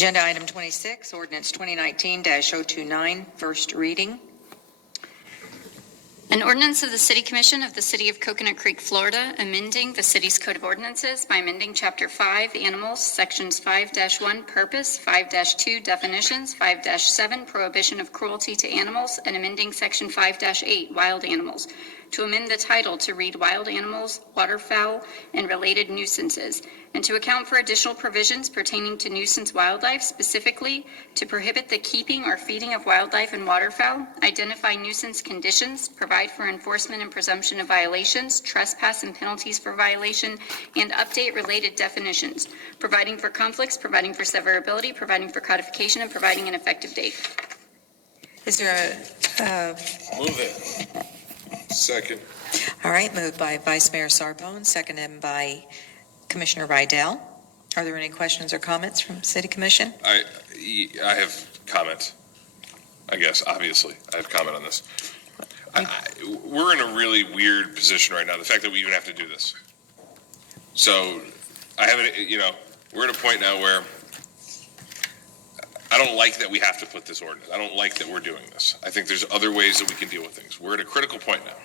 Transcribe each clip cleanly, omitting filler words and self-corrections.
Agenda item 26, ordinance 2019-029, first reading. An ordinance of the City Commission of the City of Coconut Creek, Florida, amending the city's Code of Ordinances by amending Chapter 5, Animals, Sections 5-1, Purpose, 5-2, Definitions, 5-7, Prohibition of Cruelty to Animals, and amending Section 5-8, Wild Animals, to amend the title to read Wild Animals, Waterfowl, and Related Nuisances, and to account for additional provisions pertaining to nuisance wildlife, specifically to prohibit the keeping or feeding of wildlife and waterfowl, identify nuisance conditions, provide for enforcement and presumption of violations, trespass and penalties for violation, and update related definitions, providing for conflicts, providing for severability, providing for codification, and providing an effective date. Is there a... Move it. Second. All right, moved by Vice Mayor Sarbone, seconded by Commissioner Rydell. Are there any questions or comments from City Commission? I have comment. I guess, obviously, I have comment on this. We're in a really weird position right now, the fact that we even have to do this. So, we're at a point now where I don't like that we have to put this ordinance. I don't like that we're doing this. I think there's other ways that we can deal with things. We're at a critical point now.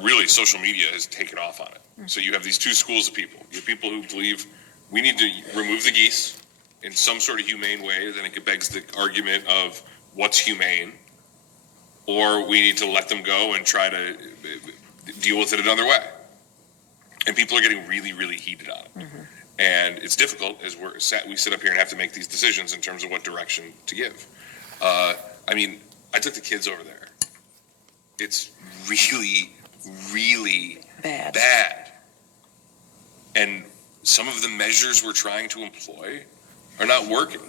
Really, social media has taken off on it. So you have these two schools of people. You have people who believe we need to remove the geese in some sort of humane way. Then it begs the argument of what's humane, or we need to let them go and try to deal with it another way. And people are getting really, really heated on it. Mm-hmm. And it's difficult as we sit up here and have to make these decisions in terms of what direction to give. I took the kids over there. It's really, really bad. And some of the measures we're trying to employ are not working.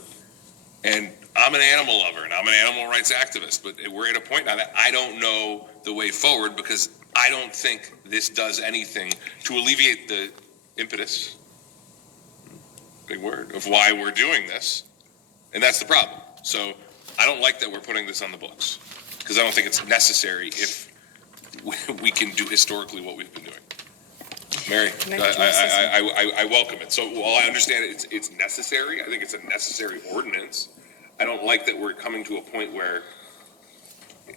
And I'm an animal lover and I'm an animal rights activist, but we're at a point now that I don't know the way forward because I don't think this does anything to alleviate the impetus, big word, of why we're doing this. And that's the problem. So I don't like that we're putting this on the books because I don't think it's necessary if we can do historically what we've been doing. Mary, I welcome it. So while I understand it's necessary, I think it's a necessary ordinance. I don't like that we're coming to a point where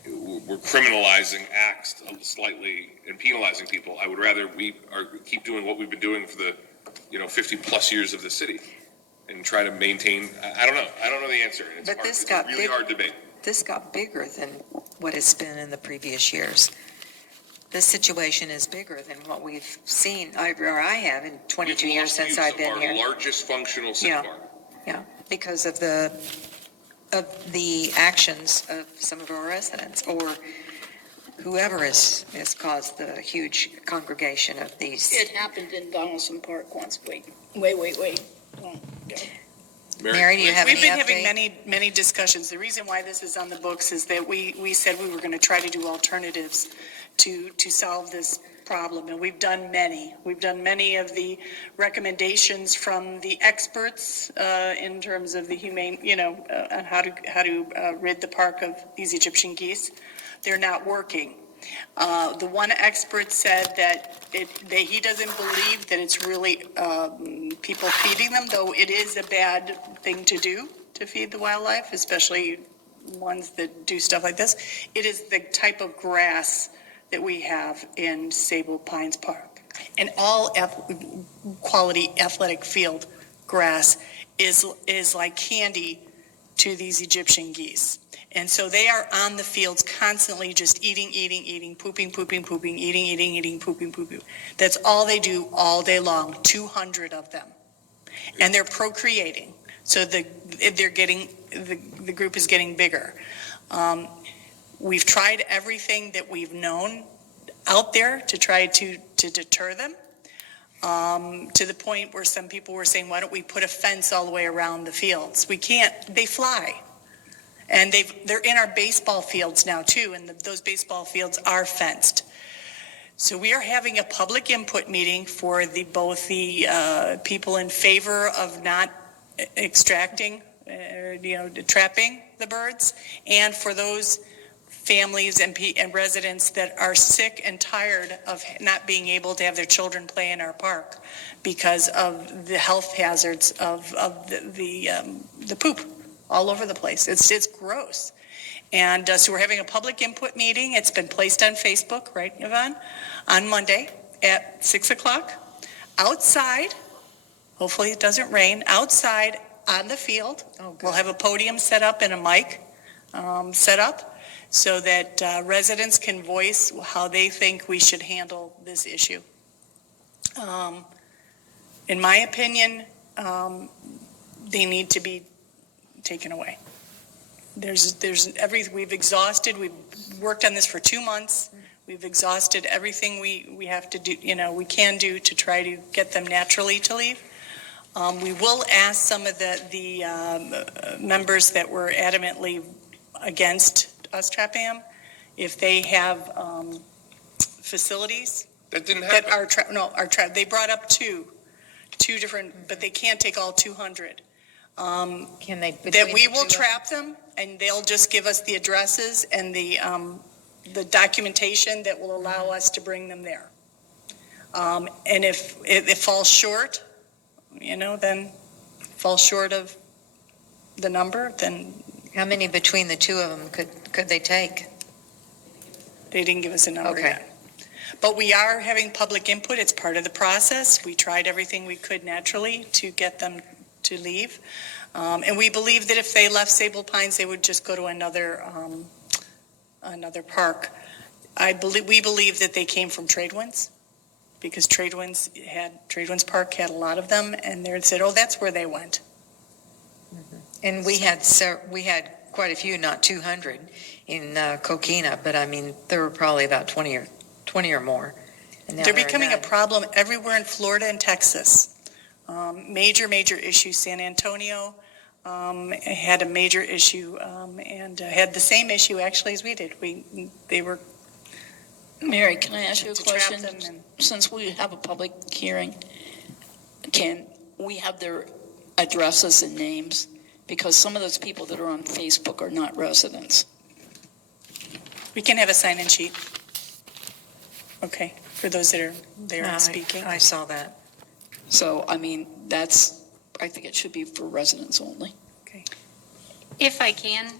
we're criminalizing acts slightly and penalizing people. I would rather keep doing what we've been doing for the 50 plus years of the city and try to maintain. I don't know the answer. It's but hard. This it's got a really hard debate. This got bigger than what it's been in the previous years. This situation is bigger than what we've seen, I have in 22 years since I've been here. Our largest functional sick farm. Yeah, because of the actions of some of our residents or whoever has caused the huge congregation of these. It happened in Donaldson Park once. Wait. Mary, do you have any update? We've been having many discussions. The reason why this is on the books is that we said we were going to try to do alternatives to solve this problem, and we've done many. We've done many of the recommendations from the experts in terms of the humane, on how to rid the park of these Egyptian geese. They're not working. The one expert said that he doesn't believe that it's really people feeding them, though it is a bad thing to do, to feed the wildlife, especially ones that do stuff like this. It is the type of grass that we have in Sable Pines Park. And all quality athletic field grass is like candy to these Egyptian geese. And so they are on the fields constantly just eating, pooping, eating, pooping. That's all they do all day long, 200 of them. And they're procreating. So the group is getting bigger. We've tried everything that we've known out there to try to deter them, to the point where some people were saying, why don't we put a fence all the way around the fields? We can't. They fly. And they're in our baseball fields now, too, and those baseball fields are fenced. So we are having a public input meeting for both the people in favor of not extracting, trapping the birds, and for those families and residents that are sick and tired of not being able to have their children play in our park because of the health hazards of the poop all over the place. It's gross. And so we're having a public input meeting. It's been placed on Facebook, right, Yvonne? On Monday at 6 o'clock. Outside, hopefully it doesn't rain, outside on the field. We'll have a podium set up and a mic set up so that residents can voice how they think we should handle this issue. In my opinion, they need to be taken away. We've exhausted, we've worked on this for 2 months. We've exhausted everything we have to do, we can do to try to get them naturally to leave. We will ask some of the members that were adamantly against us trapping them if they have facilities. That didn't happen. That they brought up two different, but they can't take all 200. Can they? That we will trap them, and they'll just give us the addresses and the documentation that will allow us to bring them there. And if it falls short, then falls short of the number, then. How many between the two of them could they take? They didn't give us a number Okay. yet. But we are having public input. It's part of the process. We tried everything we could naturally to get them to leave. And we believe that if they left Sable Pines, they would just go to another park. We believe that they came from Tradewinds, because Tradewinds Park had a lot of them, and they said, oh, that's where they went. And we had quite a few, not 200, in Coquina, but I mean, there were probably about 20 or more. And now They're there are becoming a none. problem everywhere in Florida and Texas. Major issues. San Antonio had a major issue and had the same issue actually as we did. They were Mary, can I ask you a to trap question? them and- Since we have a public hearing, can we have their addresses and names? Because some of those people that are on Facebook are not residents. We can have a sign-in sheet. Okay, for those that are there No, and speaking. I saw that. So, I mean, I think it should be for residents only. If I can,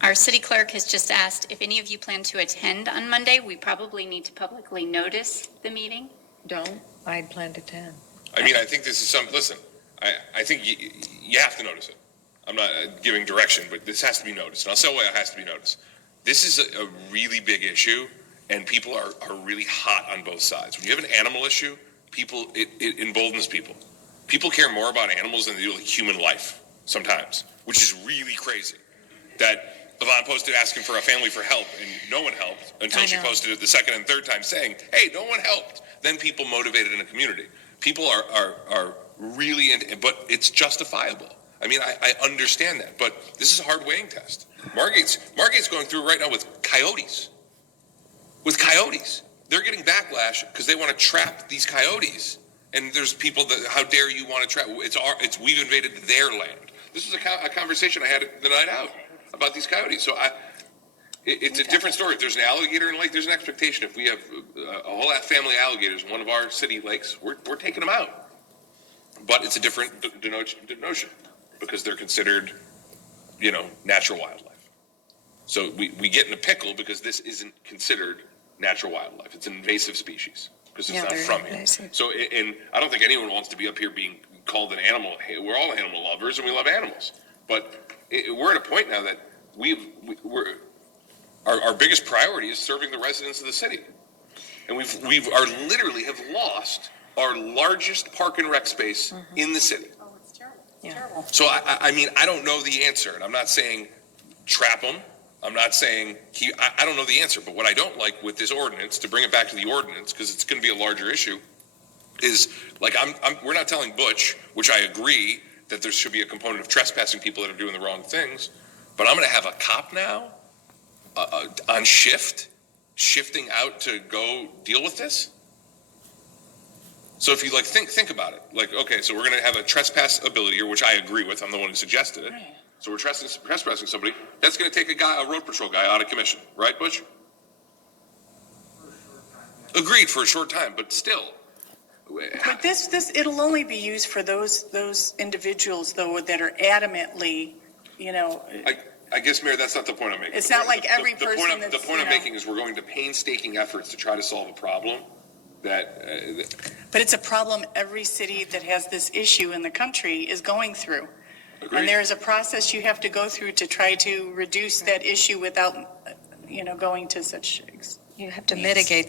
our city clerk has just asked if any of you plan to attend on Monday. We probably need to publicly notice the meeting. Don't? I'd planned to 10. I mean, I think this is listen, I think you have to notice it. I'm not giving direction, but this has to be noticed. And I'll say why it has to be noticed. This is a really big issue, and people are really hot on both sides. When you have an animal issue, it emboldens people. People care more about animals than they do like human life sometimes, which is really crazy. That Yvonne posted asking for a family for help, and no one helped until she posted it the second and third time saying, hey, no one helped. Then people motivated in a community. People are really, but it's justifiable. I mean, I understand that, but this is a hard weighing test. Margate's going through right now with coyotes. They're getting backlash because they want to trap these coyotes. And there's people that, how dare you want to trap? We've invaded their land. This is a conversation I had the night out about these coyotes. So it's a different story. If there's an alligator in the lake, there's an expectation. If we have a whole family of alligators in one of our city lakes, we're taking them out. But it's a different notion because they're considered, natural wildlife. So we get in a pickle because this isn't considered natural wildlife. It's an invasive species because it's not from here. So, and I don't think anyone wants to be up here being called an animal. Hey, we're all animal lovers and we love animals. But we're at a point now that our biggest priority is serving the residents of the city. And we literally have lost our largest park and rec space in the city. Oh, it's terrible. Yeah. Terrible. So I mean, I don't know the answer, and I'm not saying trap them. I'm not saying I don't know the answer, but what I don't like with this ordinance, to bring it back to the ordinance, because it's going to be a larger issue, is like we're not telling Butch, which I agree that there should be a component of trespassing people that are doing the wrong things, but I'm going to have a cop now on shifting out to go deal with this. So if you think about it, okay, so we're going to have a trespass ability here, which I agree with. I'm the one who suggested it. So we're trespassing somebody. That's going to take a road patrol guy out of commission, right, Butch? Agreed, for a short time, but still. But it'll only be used for those individuals, though, that are adamantly, I guess, Mayor, that's not the point I'm making. It's not like every person The that's, point I'm making is we're going to painstaking efforts to try to solve a problem that. But it's a problem every city that has this issue in the country is going through. Agreed. And there is a process you have to go through to try to reduce that issue without, going to such. You have to mitigate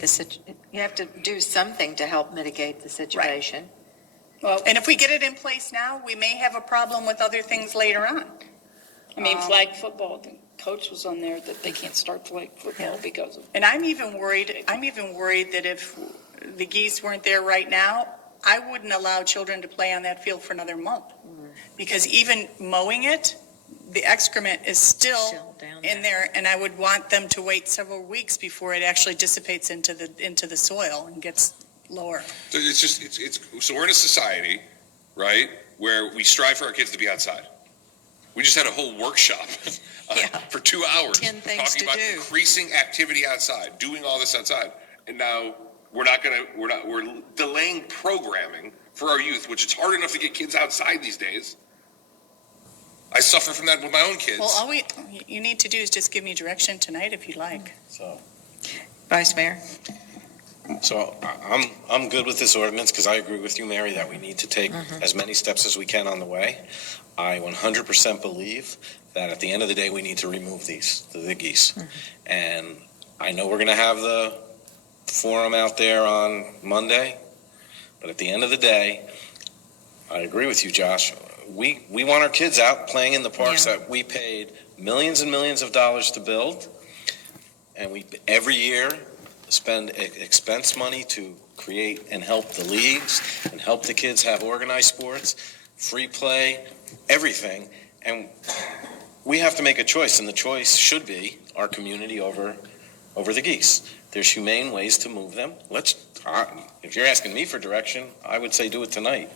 you have to do something to help mitigate the situation. Well, And if we get it in place now, we may have a problem with other things later on. flag football, the coach was on there that they can't start flag football because of. And I'm even worried that if the Geese weren't there right now, I wouldn't allow children to play on that field for another month. Because even mowing it, the excrement is still down in there, and I would want them to wait several weeks before it actually dissipates into the soil and gets lower. So so we're in a society, right, where we strive for our kids to be outside. We just had a whole workshop for 2 hours 10 things talking to about do. increasing activity outside, doing all this outside, and now we're delaying programming for our youth, which it's hard enough to get kids outside these days. I suffer from that with my own kids. Well, all you need to do is just give me direction tonight if you like. Vice Mayor? So I'm good with this ordinance because I agree with you, Mary, that we need to take as many steps as we can on the way. I 100% believe that at the end of the day, we need to remove the geese. And I know we're going to have the forum out there on Monday, but at the end of the day, I agree with you, Josh. We want our kids out playing in the parks that we paid millions and millions of dollars to build. And we every year spend expense money to create and help the leagues and help the kids have organized sports, free play, everything. And we have to make a choice, and the choice should be our community over the geese. There's humane ways to move them. If you're asking me for direction, I would say do it tonight.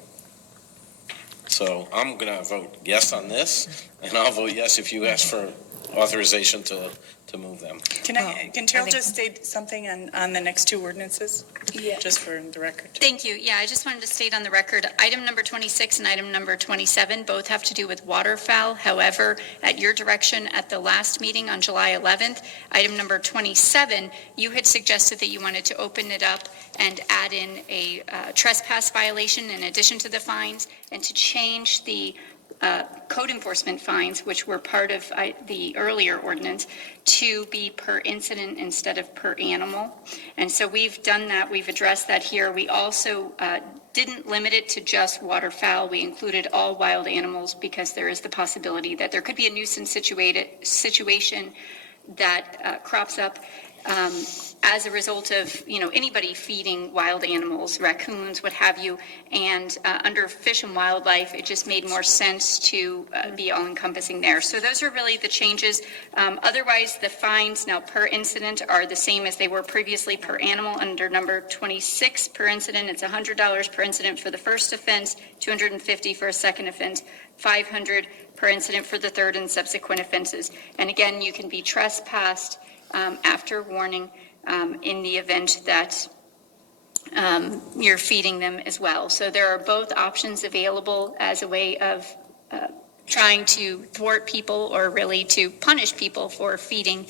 So I'm going to vote yes on this, and I'll vote yes if you ask for authorization to move them. Can Terrell just state something on the next two ordinances? Yeah. Just for the record. Thank you. Yeah, I just wanted to state on the record, item number 26 and item number 27 both have to do with waterfowl. However, at your direction at the last meeting on July 11th, item number 27, you had suggested that you wanted to open it up and add in a trespass violation in addition to the fines, and to change the code enforcement fines, which were part of the earlier ordinance, to be per incident instead of per animal. And so we've done that. We've addressed that here. We also didn't limit it to just waterfowl. We included all wild animals because there is the possibility that there could be a nuisance situation that crops up as a result of, anybody feeding wild animals, raccoons, what have you. And under Fish and Wildlife, it just made more sense to be all-encompassing there. So those are really the changes. Otherwise, the fines now per incident are the same as they were previously per animal. Under number 26 per incident, it's $100 per incident for the first offense, $250 for a second offense, $500 per incident for the third and subsequent offenses. And again, you can be trespassed after warning in the event that you're feeding them as well. So there are both options available as a way of trying to thwart people or really to punish people for feeding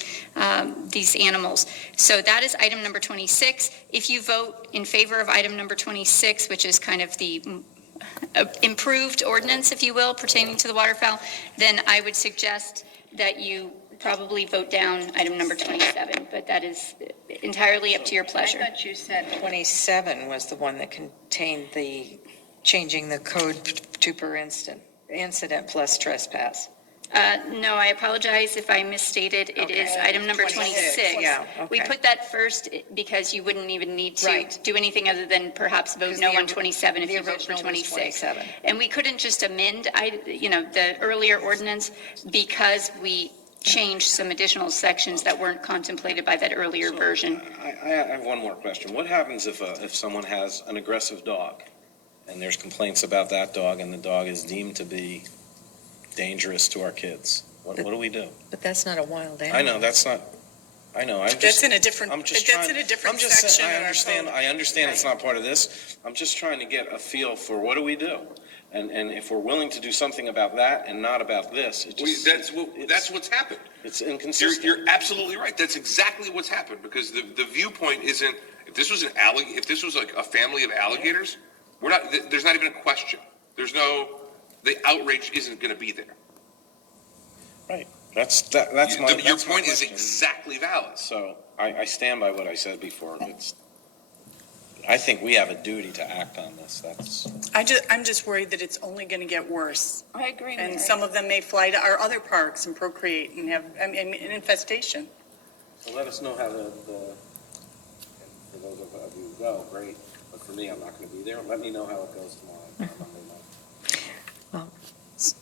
these animals. So that is item number 26. If you vote in favor of item number 26, which is kind of the improved ordinance, if you will, pertaining to the waterfowl, then I would suggest that you probably vote down item number 27, but that is entirely up to your pleasure. I thought you said 27 was the one that contained the changing the code to per incident plus trespass. No, I apologize if I misstated. It is item number 26. Yeah, We okay. put that first because you wouldn't even need to Right. do anything other than perhaps vote no on 27 if the you vote for original was 26. 27. And we couldn't just amend, the earlier ordinance because we changed some additional sections that weren't contemplated by that earlier version. I have one more question. What happens if someone has an aggressive dog and there's complaints about that dog and the dog is deemed to be dangerous to our kids? What do we do? But that's not a wild animal. I know, that's not, I know, I'm That's just, in a different, I'm just that's trying. in a different I'm just saying, section I in our understand, code. I understand it's not part of this. I'm just trying to get a feel for what do we do? And if we're willing to do something about that and not about this, it just. That's what's happened. It's inconsistent. You're absolutely right. That's exactly what's happened, because the viewpoint isn't, if this was if this was like a family of alligators, there's not even a question. The outrage isn't going to be there. Right. That's my. Your that's my point is question. exactly valid. So I stand by what I said before. I think we have a duty to act on this. I'm just worried that it's only going to get worse. I agree, Mary. And some of them may fly to our other parks and procreate and have, an infestation. So let us know how for those of you who go, great. But for me, I'm not going to be there. Let me know how it goes tomorrow. on Monday night.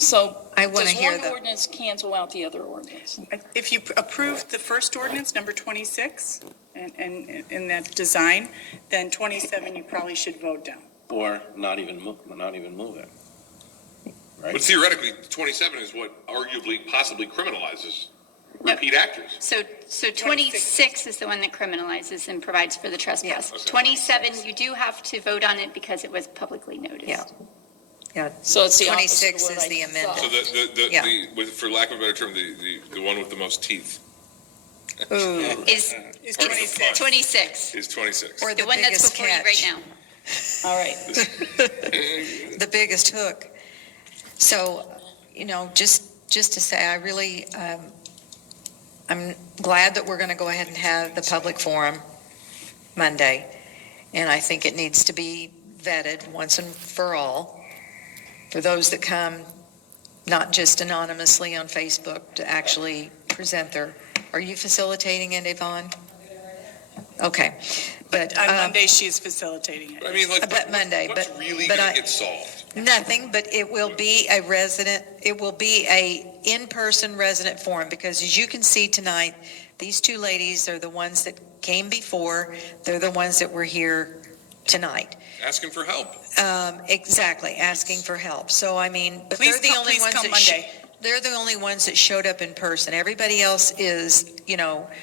So I wanna does hear one the- ordinance cancel out the other ordinance? If you approve the first ordinance, number 26, and in that design, then 27 you probably should vote down. Or not even move it. Right? But theoretically, 27 is what arguably possibly criminalizes repeat actors. So 26 is the one that criminalizes and provides for the trespass. Yes. 27, you do have to vote on it because it was publicly noticed. Yeah. Yeah, So it's the opposite 26 of what is I the thought. amendment. So Yeah. for lack of a better term, the one with the most teeth Ooh, Is Is Or the 26. fun. 26, is 26. or the the one that's biggest before you right catch, now. All right. the biggest hook. So, just to say, I really, I'm glad that we're going to go ahead and have the public forum Monday. And I think it needs to be vetted once and for all, for those that come, not just anonymously on Facebook, to actually present are you facilitating it, Yvonne? Okay, but. On Monday, she's facilitating it. I mean, like, But Monday, what's but- really but going I- to get solved? Nothing, but it will be a in-person resident forum, because as you can see tonight, these two ladies are the ones that came before, they're the ones that were here tonight. Asking for help. Exactly, asking for help. So, but Please they're the come- only please ones come that, Monday. they're the only ones that showed up in person. Everybody else is,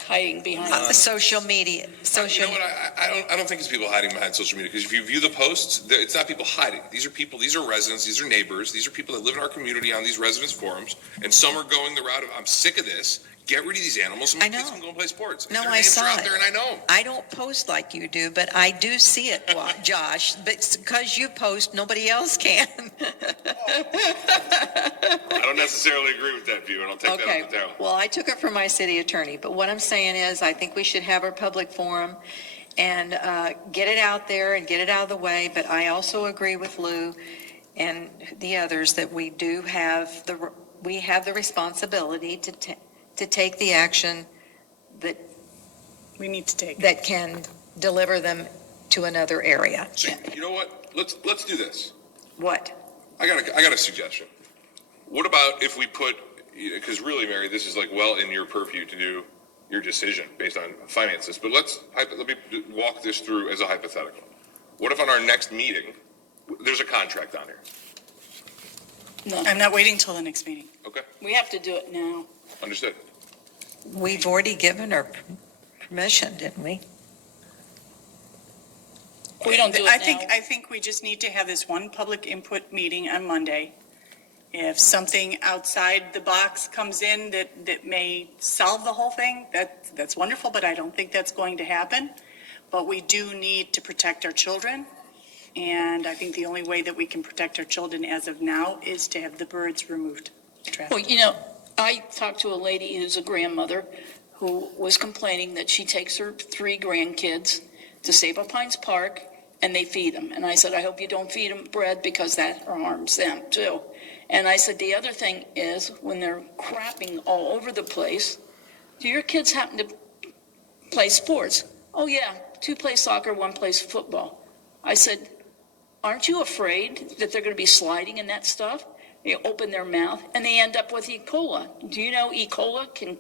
Hiding behind. social media, You know what? I don't think it's people hiding behind social media, because if you view the posts, it's not people hiding. These are people, these are residents, these are neighbors, these are people that live in our community on these residents forums, and some are going the route of, I'm sick of this, get rid of these animals, and my I know. kids can go and play sports. No, Their I names saw are out it. there, and I know them. I don't post like you do, but I do see it, Josh. But because you post, nobody else can. I don't necessarily agree with that view, and I'll take that Okay, up with Darrell. well, I took it from my city attorney, but what I'm saying is, I think we should have our public forum and get it out there and get it out of the way, but I also agree with Lou and the others that we do have the responsibility to take the action We need to take. that can deliver them to another area. So, you know what? Let's do this. What? I got a suggestion. What about if we put, because really, Mary, this is like well in your purview to do your decision based on finances, but let me walk this through as a hypothetical. What if on our next meeting, there's a contract on here? No, I'm not waiting till the next meeting. Okay, we have to do it now. understood. We've already given her permission, didn't we? We don't do it now. I think we just need to have this one public input meeting on Monday. If something outside the box comes in that may solve the whole thing, that's wonderful, but I don't think that's going to happen. But we do need to protect our children. And I think the only way that we can protect our children as of now is to have the birds removed. Well, I talked to a lady who's a grandmother who was complaining that she takes her 3 grandkids to Sable Pines Park and they feed them. And I said, I hope you don't feed them bread because that harms them too. And I said, the other thing is when they're crapping all over the place, do your kids happen to play sports? Oh yeah, 2 play soccer, 1 plays football. I said, aren't you afraid that they're going to be sliding in that stuff? They open their mouth and they end up with E. coli. Do you know E. coli can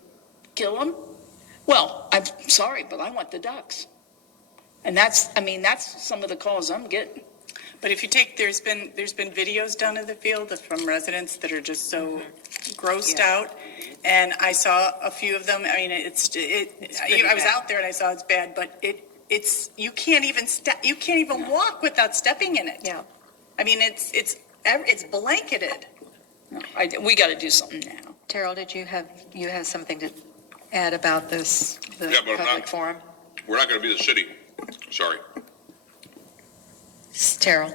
kill them? Well, I'm sorry, but I want the ducks. And that's some of the calls I'm getting. But if you take, there's been videos done of the field from residents that are just so grossed out. And I saw a few of them. I mean, I was out there and I saw it's bad, but it's, you can't even walk without stepping in it. Yeah. I mean, it's blanketed. No, we got to do something now. Terrell, did you have something to add about this, the Yeah, but I'm public not- forum? We're not going to be the city. Sorry. Terrell,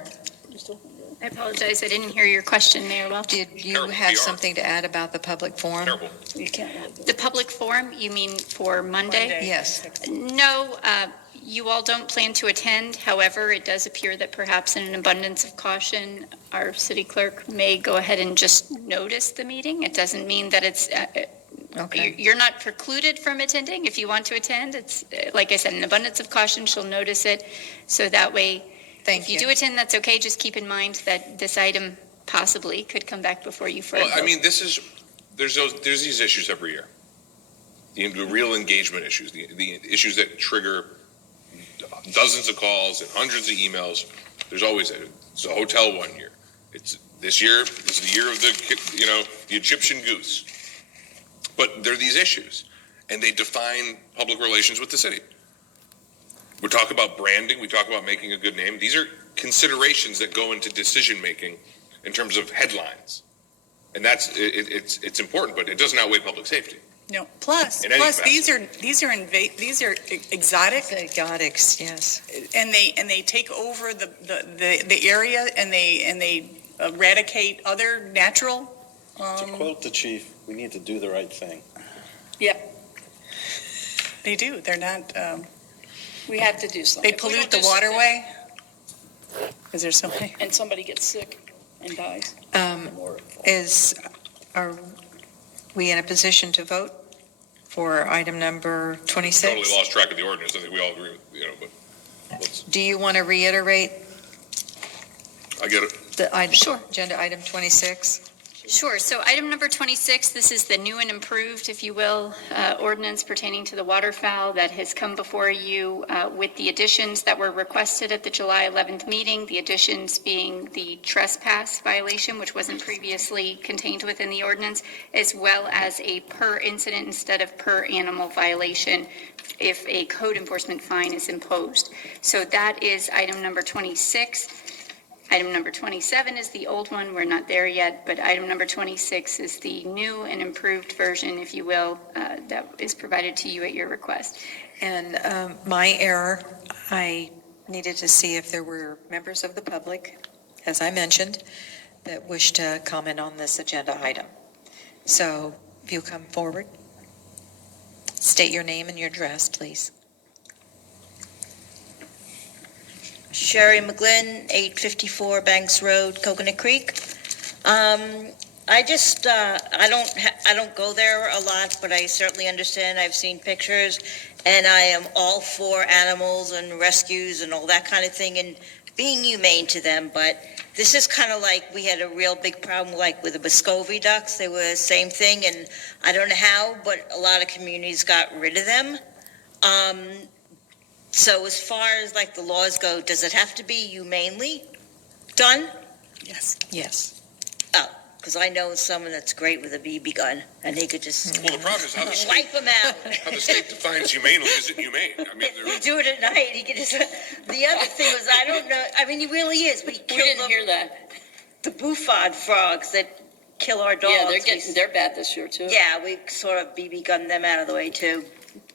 I apologize, I didn't hear your question, Mayor Welch. did you Terrible have PR. something to add about the public forum? Terrible. You can't have The public forum, you mean for Monday? Yes. No, you all don't plan to attend. However, it does appear that perhaps in an abundance of caution, our city clerk may go ahead and just notice the meeting. It doesn't mean that it's, Okay. you're not precluded from attending if you want to attend. It's, like I said, an abundance of caution, she'll notice it. So that way, Thank if you do attend, that's okay. Just keep in mind that this item possibly could come back before you for a Well, I vote. mean, there's these issues every year. The real engagement issues, the issues that trigger dozens of calls and hundreds of emails. There's always it's a hotel one year. This year is the year of the Egyptian Goose. But there are these issues, and they define public relations with the city. We talk about branding. We talk about making a good name. These are considerations that go into decision-making in terms of headlines. And it's important, but it doesn't outweigh public safety. No, plus In any these are exotic, Exotics, yes. and they take over the area, and they eradicate other natural. To quote the chief, we need to do the right thing. They do. They're not. We have to do something. They If we pollute don't the do something, waterway. Is there something? And somebody gets sick and dies. Are we in a position to vote for item number 26? Totally lost track of the ordinance. I think we all agree with, but Do you want to reiterate I get it. the item? Sure. Agenda item 26? Sure. So item number 26, this is the new and improved, if you will, ordinance pertaining to the waterfowl that has come before you with the additions that were requested at the July 11th meeting, the additions being the trespass violation, which wasn't previously contained within the ordinance, as well as a per incident instead of per animal violation if a code enforcement fine is imposed. So that is item number 26. Item number 27 is the old one. We're not there yet, but item number 26 is the new and improved version, if you will, that is provided to you at your request. And my error, I needed to see if there were members of the public, as I mentioned, that wish to comment on this agenda item. So if you come forward, state your name and your address, please. Sherry McGlynn, 854 Banks Road, Coconut Creek. I don't go there a lot, but I certainly understand. I've seen pictures, and I am all for animals and rescues and all that kind of thing, and being humane to them. But this is kind of like we had a real big problem, like with the Muscovy ducks. They were the same thing, and I don't know how, but a lot of communities got rid of them. So as far as like the laws go, does it have to be humanely done? Yes. Yes. Oh, because I know someone that's great with a BB gun, and he could just Well, the problem is how the state, wipe them out. how the state defines humanely isn't humane. I mean, We do it at night. He could just. The other thing was, I don't know. I mean, he really is. We We killed didn't hear that. the bouffard frogs that kill our dogs. Yeah, they're bad this year too. Yeah, we sort of BB gunned them out of the way too.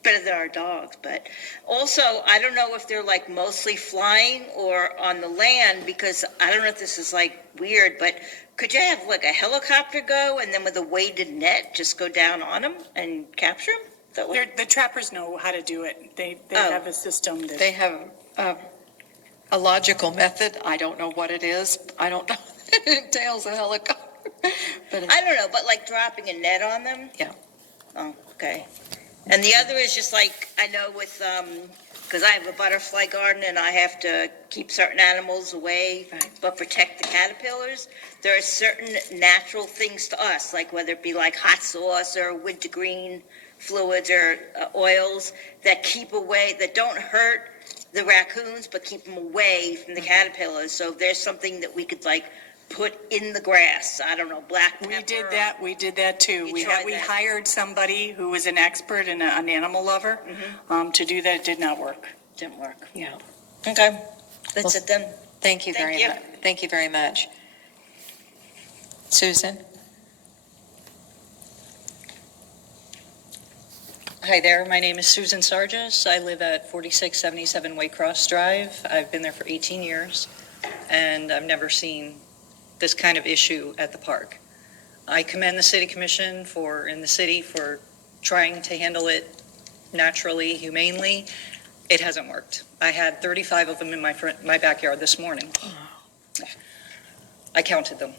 Better than our dogs, but also I don't know if they're like mostly flying or on the land, because I don't know if this is like weird, but could you have like a helicopter go and then with a weighted net just go down on them and capture them? That way? The trappers know how to do it. They Oh. have a system that. They have a logical method. I don't know what it is. I don't know. It entails a helicopter. But I don't know, but like dropping a net on them? Yeah. Oh, okay. And the other is just like, I know with, because I have a butterfly garden and I have to keep certain animals away, but protect the caterpillars. There are certain natural things to us, like whether it be like hot sauce or wintergreen fluids or oils that keep away, that don't hurt the raccoons, but keep them away from the caterpillars. So if there's something that we could like put in the grass, I don't know, black pepper. We did that too. You We tried we that. hired somebody who was an expert and an animal lover, to do that. It did not work. Didn't work. Yeah. Okay, that's it then. Thank you Thank very you. much. Thank you very much. Susan? Hi there, my name is Susan Sargis. I live at 4677 Waycross Drive. I've been there for 18 years, and I've never seen this kind of issue at the park. I commend the city commission in the city for trying to handle it naturally, humanely. It hasn't worked. I had 35 of them in my backyard this morning. I counted them.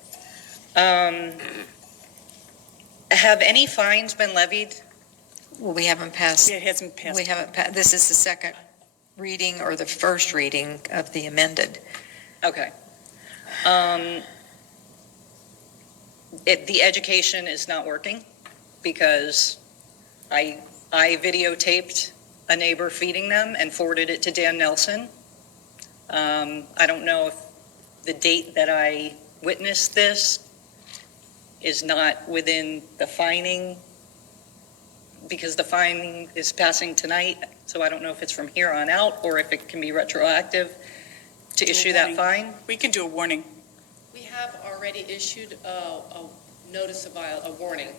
Have any fines been levied? Well, we haven't passed, It hasn't passed. this is the second reading or the first reading of the amended. Okay. The education is not working because I videotaped a neighbor feeding them and forwarded it to Dan Nelson. I don't know if the date that I witnessed this is not within the fining, because the fining is passing tonight, so I don't know if it's from here on out or if it can be retroactive to Do a issue that warning. fine. We can do a warning. We have already issued a notice of a warning.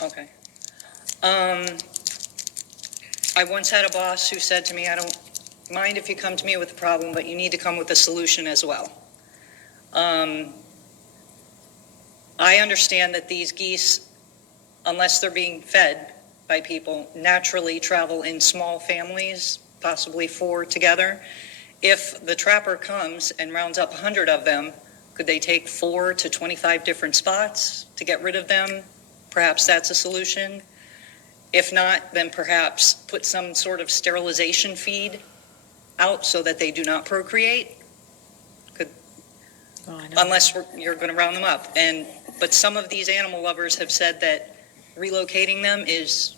Okay. I once had a boss who said to me, I don't mind if you come to me with a problem, but you need to come with a solution as well. I understand that these geese, unless they're being fed by people, naturally travel in small families, possibly 4 together. If the trapper comes and rounds up 100 of them, could they take 4 to 25 different spots to get rid of them? Perhaps that's a solution. If not, then perhaps put some sort of sterilization feed out so that they do not procreate, unless you're going to round them up. But some of these animal lovers have said that relocating them is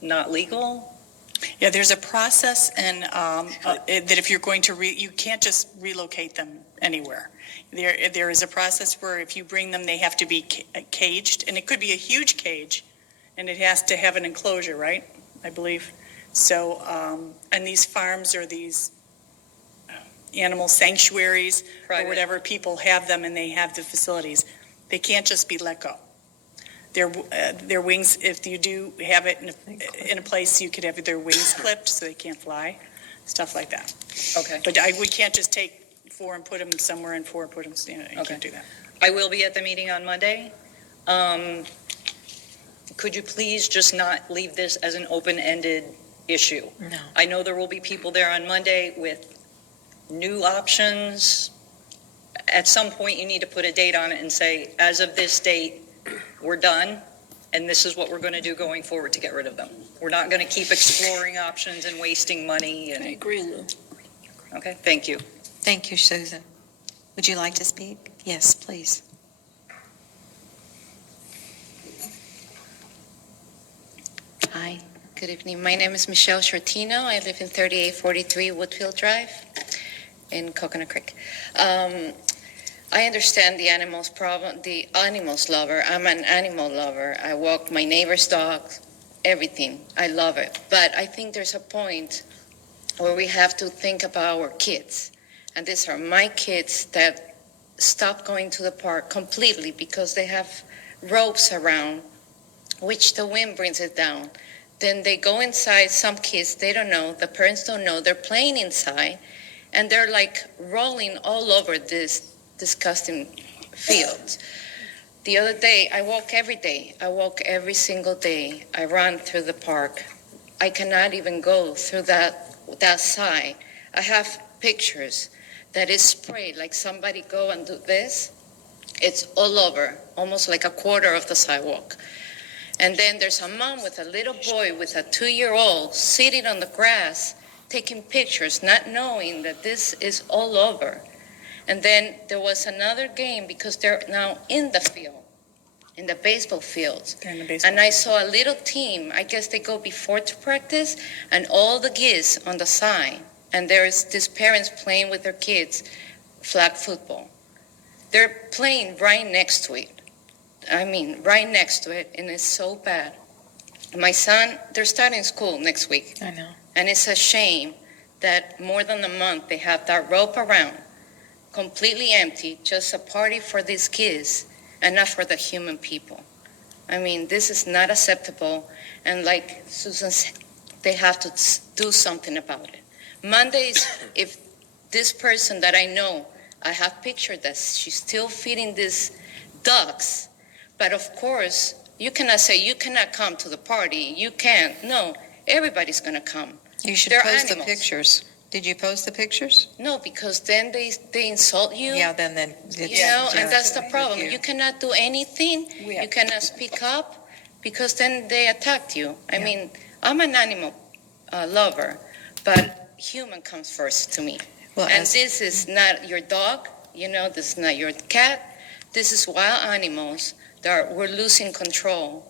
not legal. Yeah, there's a process, and that if you're going to, you can't just relocate them anywhere. There is a process where if you bring them, they have to be caged, and it could be a huge cage, and it has to have an enclosure, right? I believe. So, and these farms or these animal sanctuaries or Private. whatever, people have them and they have the facilities. They can't just be let go. Their wings, if you do have it in a place, you could have their wings clipped so they can't fly, stuff like that. Okay. But we can't just take 4 and put them somewhere and 4 and put them, you Okay. can't do that. I will be at the meeting on Monday. Could you please just not leave this as an open-ended issue? No. I know there will be people there on Monday with new options. At some point, you need to put a date on it and say, as of this date, we're done, and this is what we're going to do going forward to get rid of them. We're not going to keep exploring options and wasting money. I And agree, Lou. okay, thank you. Thank you, Susan. Would you like to speak? Yes, please. Hi, good evening. My name is Michelle Shortino. I live in 3843 Woodfield Drive in Coconut Creek. I understand the animals problem, the animals lover. I'm an animal lover. I walk my neighbor's dog, everything. I love it. But I think there's a point where we have to think about our kids. And these are my kids that stopped going to the park completely because they have ropes around, which the wind brings it down. Then they go inside, some kids, they don't know, the parents don't know, they're playing inside, and they're like rolling all over this disgusting fields. The other day, I walk every day. I walk every single day. I run through the park. I cannot even go through that side. I have pictures that is sprayed, like somebody go and do this. It's all over, almost like a quarter of the sidewalk. And then there's a mom with a little boy with a 2-year-old sitting on the grass, taking pictures, not knowing that this is all over. And then there was another game because they're now in the field. in the baseball fields. They're in the basement. And I saw a little team, I guess they go before to practice, and all the geese on the side. And there's these parents playing with their kids, flag football. They're playing right next to it. I mean, right next to it, and it's so bad. My son, they're starting school next week. I know. And it's a shame that more than a month they have that rope around, completely empty, just a party for these kids and not for the human people. I mean, this is not acceptable. And like Susan said, they have to do something about it. Mondays, if this person that I know, I have pictured that she's still feeding these ducks, but of course, you cannot say you cannot come to the party. You can't. No, everybody's going to come. You should They're post the animals. pictures. Did you post the pictures? No, because then they insult you. Yeah, then You know, yeah, and that's the problem. you. You cannot do anything. You cannot speak up because then they attacked you. I Yeah. mean, I'm an animal lover, but human comes first to me. Well, And as- this is not your dog, you know, this is not your cat. This is wild animals that we're losing control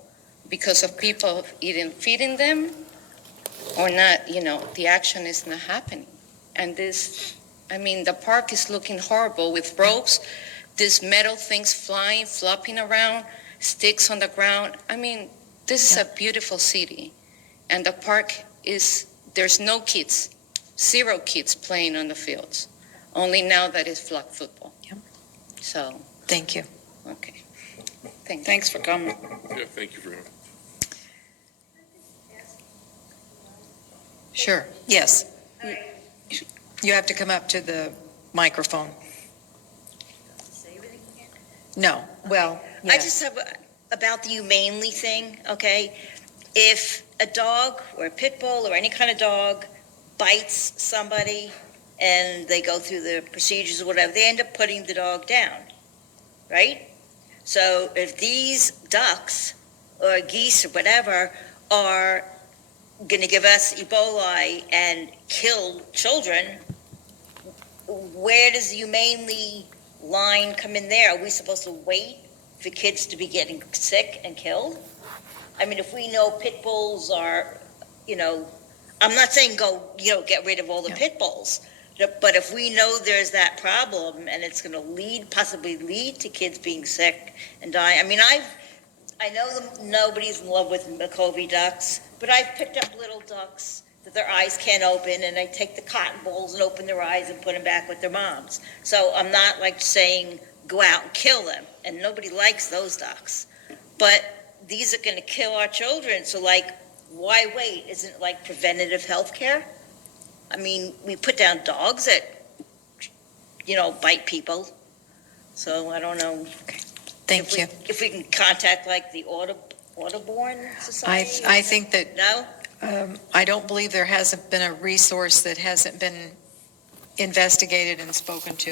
because of people either feeding them or not, you know, the action is not happening. And this, I mean, the park is looking horrible with ropes, these metal things flying, flopping around, sticks on the ground. I mean, this is a beautiful city. And the park is, there's no kids, 0 kids playing on the fields. Only now that is flag football. Yep. So, Thank you. okay. Thank you. Thanks for coming. Yeah, thank you for him. Sure, yes. You have to come up to the microphone. No, well, I yeah. just have, about the humanely thing, okay? If a dog or a pit bull or any kind of dog bites somebody and they go through the procedures or whatever, they end up putting the dog down, right? So if these ducks or geese or whatever are going to give us Ebola and kill children, where does the humanely line come in there? Are we supposed to wait for kids to be getting sick and killed? I mean, if we know pit bulls are, you know, I'm not saying go, you know, get rid of all the Yeah. pit bulls, but if we know there's that problem and it's going to possibly lead to kids being sick and dying. I mean, I know nobody's in love with Macovy ducks, but I've picked up little ducks that their eyes can't open, and I take the cotton balls and open their eyes and put them back with their moms. So I'm not like saying go out and kill them, and nobody likes those ducks. But these are going to kill our children, so like, why wait? Isn't it like preventative health care? I mean, we put down dogs that, you know, bite people. So I don't know. Thank you. If we can contact like the Audubon Society? I think that, No? I don't believe there hasn't been a resource that hasn't been investigated and spoken to.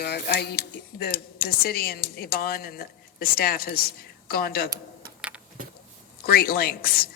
The city and Yvonne and the staff has gone to great lengths